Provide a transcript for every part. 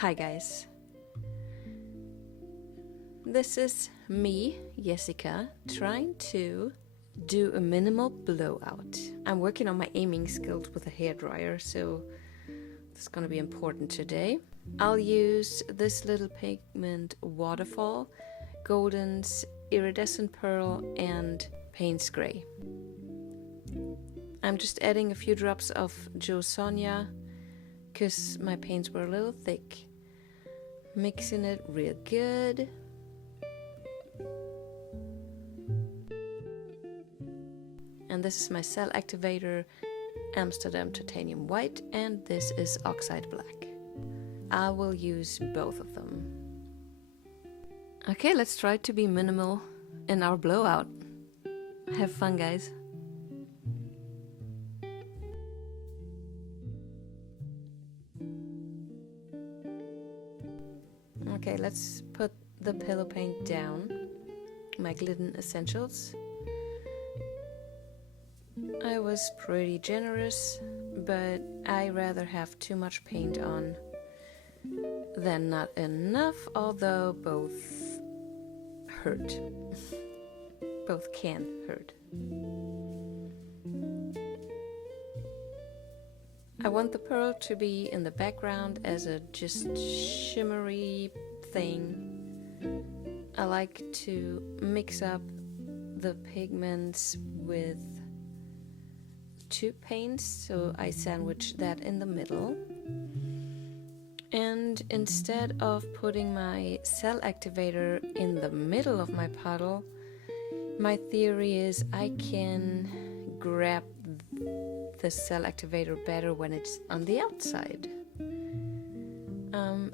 Hi guys. This is me, Jessica, trying to do a minimal blowout. I'm working on my aiming skills with a hairdryer, so it's going to be important today. I'll use this little pigment Waterfall, Golden's Iridescent Pearl, and Payne's Gray. I'm just adding a few drops of JoSonja because my paints were a little thick. Mixing it real good. And this is my cell activator, Amsterdam Titanium White, and this is Oxide Black. I will use both of them. Okay, let's try to be minimal in our blowout. Have fun, guys. Okay, let's put the pillow paint down. My Glidden Essentials. I was pretty generous, but I rather have too much paint on than not enough, although both hurt. Both can hurt. I want the pearl to be in the background as a just shimmery thing. I like to mix up the pigments with tube paints, so I sandwich that in the middle. And instead of putting my cell activator in the middle of my puddle, my theory is I can grab the cell activator better when it's on the outside.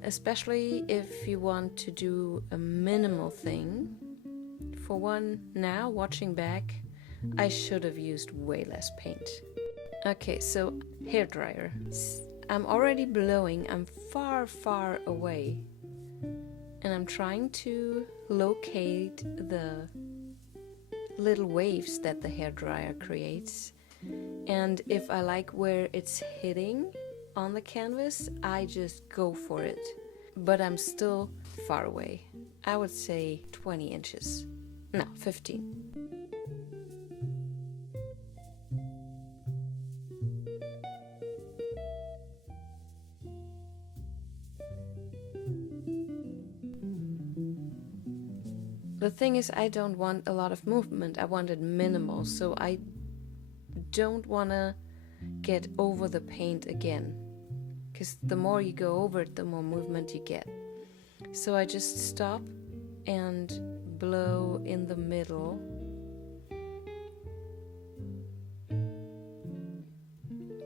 Especially if you want to do a minimal thing. For one, now watching back, I should have used way less paint. Okay, so hairdryer. I'm already blowing, I'm far away. And I'm trying to locate the little waves that the hairdryer creates. And if I like where it's hitting on the canvas, I just go for it. But I'm still far away. I would say 20 inches. No, 15. The thing is, I don't want a lot of movement. I want it minimal, so I don't want to get over the paint again. Because the more you go over it, the more movement you get. So I just stop and blow in the middle.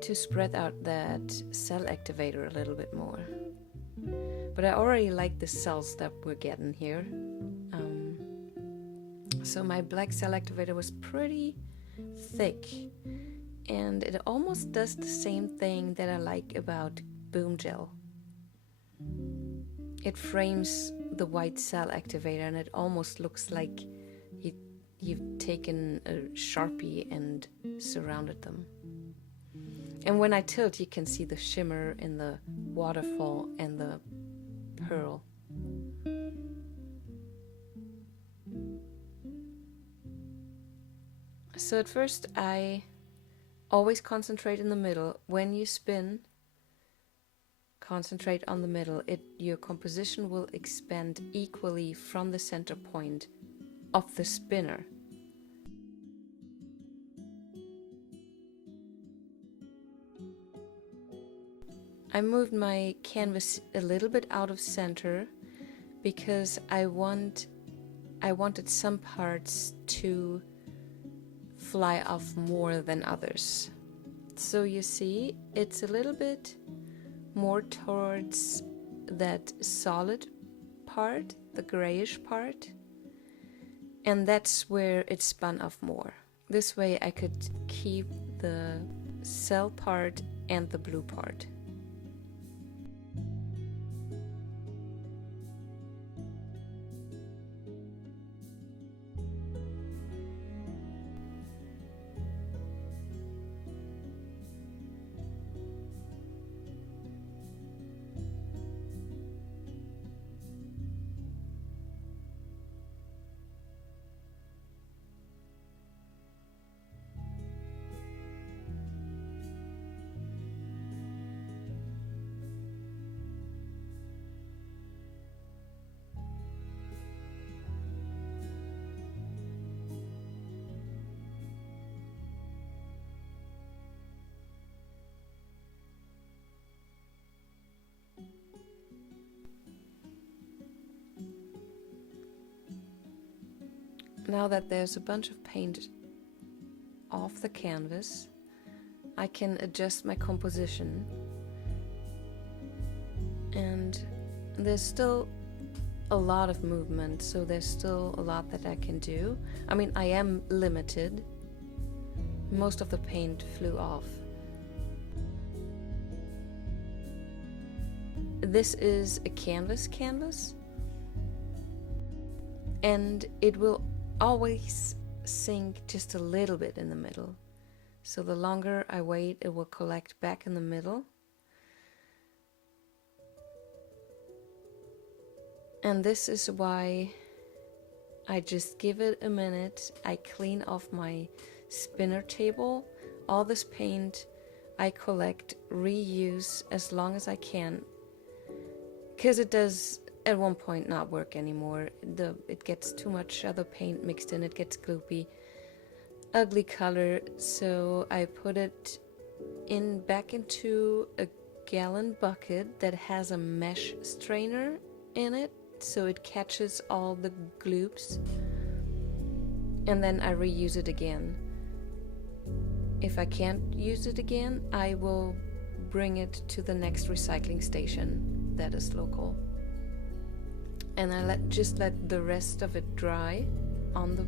To spread out that cell activator a little bit more. But I already like the cells that we're getting here. So my black cell activator was pretty thick, and it almost does the same thing that I like about Boom Gel. It frames the white cell activator, and it almost looks like you've taken a Sharpie and surrounded them. And when I tilt, you can see the shimmer in the waterfall and the pearl. So at first I always concentrate in the middle. When you spin, concentrate on the middle. Your composition will expand equally from the center point of the spinner. I moved my canvas a little bit out of center because I wanted some parts to fly off more than others. So you see, it's a little bit more towards that solid part, the grayish part, and that's where it spun off more. This way I could keep the cell part and the blue part. Now that there's a bunch of paint off the canvas, I can adjust my composition, and there's still a lot of movement, so there's still a lot that I can do. I mean, I am limited. Most of the paint flew off. This is a canvas, and it will always sink just a little bit in the middle. So the longer I wait, it will collect back in the middle. And this is why I just give it a minute. I clean off my spinner table. All this paint I collect, reuse as long as I can, because it does at one point not work anymore. It gets too much other paint mixed in, it gets gloopy, ugly color. So I put it back into a gallon bucket that has a mesh strainer in it, so it catches all the gloops, and then I reuse it again. If I can't use it again, I will bring it to the next recycling station that is local, and I just let the rest of it dry on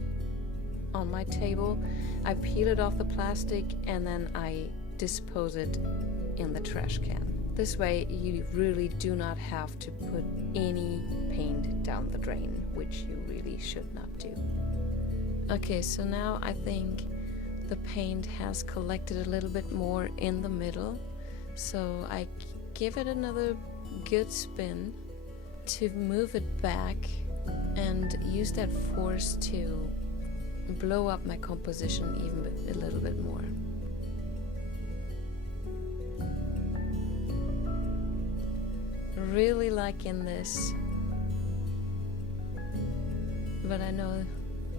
my table. I peel it off the plastic, and then I dispose it in the trash can. This way you really do not have to put any paint down the drain, which you really should not do. Okay, so now I think the paint has collected a little bit more in the middle, so I give it another good spin to move it back and use that force to blow up my composition even a little bit more. Really liking this, but I know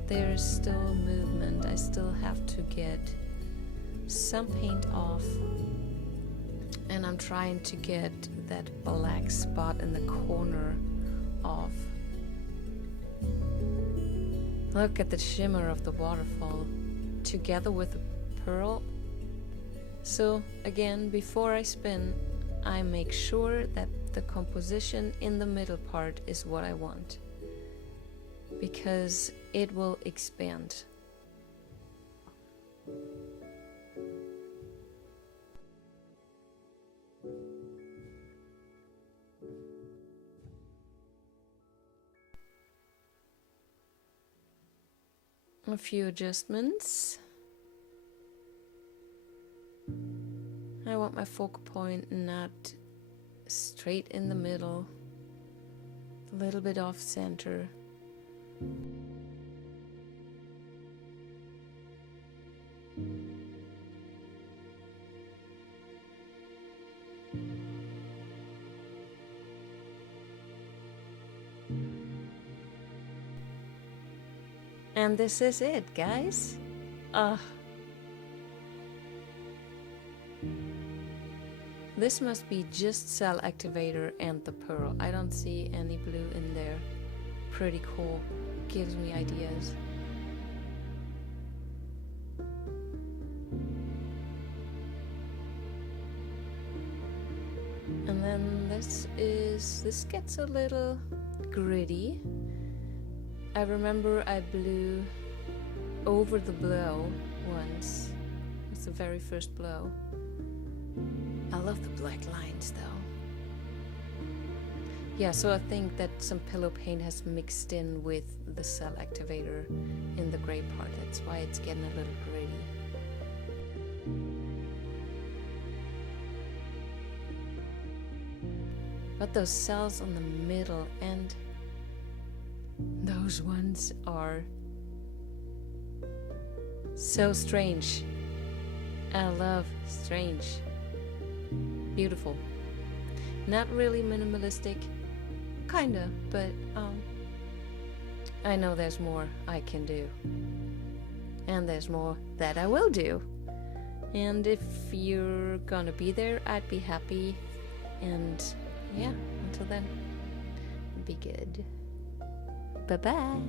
there's still movement. I still have to get some paint off, and I'm trying to get that black spot in the corner off. Look at the shimmer of the waterfall together with the pearl. So again, before I spin, I make sure that the composition in the middle part is what I want, because it will expand. A few adjustments. I want my focal point not straight in the middle, a little bit off center. And this is it, guys. This must be just cell activator and the pearl. I don't see any blue in there. Pretty cool. Gives me ideas. And then this gets a little gritty. I remember I blew over the blow once. It's the very first blow. I love the black lines though. Yeah, so I think that some pillow paint has mixed in with the cell activator in the gray part. That's why it's getting a little gritty. But those cells on the middle and those ones are so strange. I love strange. Beautiful. Not really minimalistic. Kinda, but I know there's more I can do. And there's more that I will do. And if you're gonna be there, I'd be happy. And yeah, until then, be good. Bye-bye.